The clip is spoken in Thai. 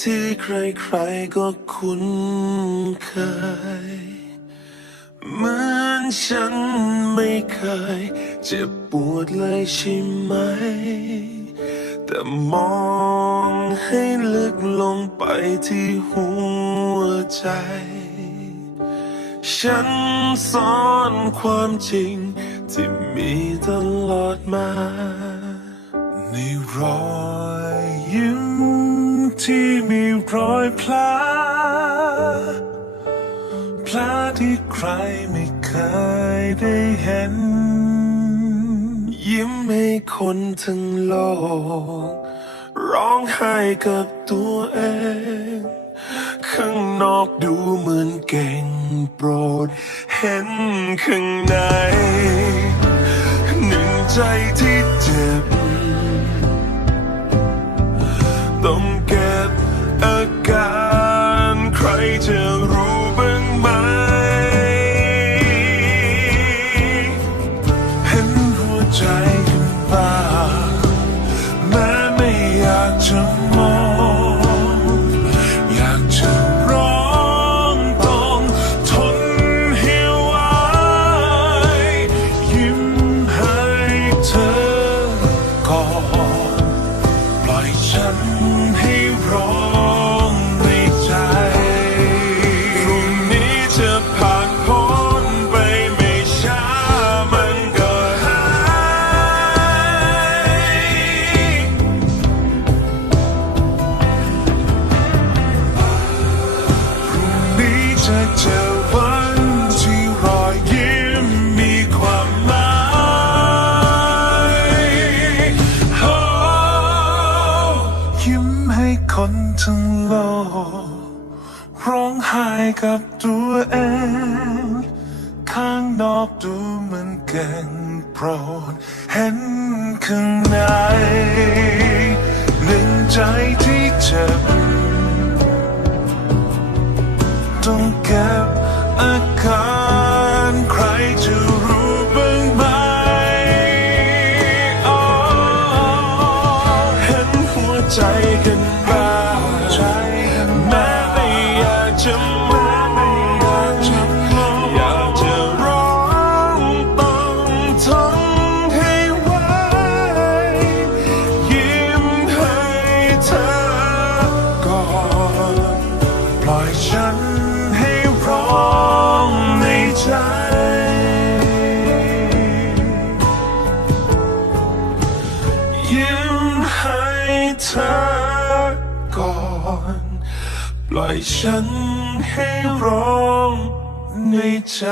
ที่ใครๆก็คุ้นเคย เหมือนฉันไม่เคย เจ็บปวดเลยใช่ไหม แต่มองให้ลึกลงไปที่หัวใจ ฉันซ่อนความจริงที่มีตลอดมา ในรอย ที่มีรอยพลาพลที่ใครไม่เคยได้เห็น ยิ้มให้คนทั้งโลก ร้องไห้กับตัวเอง ข้างนอกดูเหมือนเก่งโปรด เห็นข้างใน หนึ่งใจที่เจ็บ ต้องเก็บอาการใครจะรู้บ้างไหม เห็นหัวใจกันบ้างแม้ไม่อยากจะมอง อยากจะร้องต้องทนให้ไหวยิ้มให้เธอก่อนปล่อยฉัน ให้ร้อง ทั้งโลกร้องไห้กับตัวเอง ข้างนอกดูเหมือนเก่งโปรดเห็นข้างในหนึ่งใจที่เจ็บต้องเก็บอาการใครจะรู้บ้างไหมอ๋อเห็นหัวใจกัน เธอก่อน ปล่อยฉันให้ร้องในใจ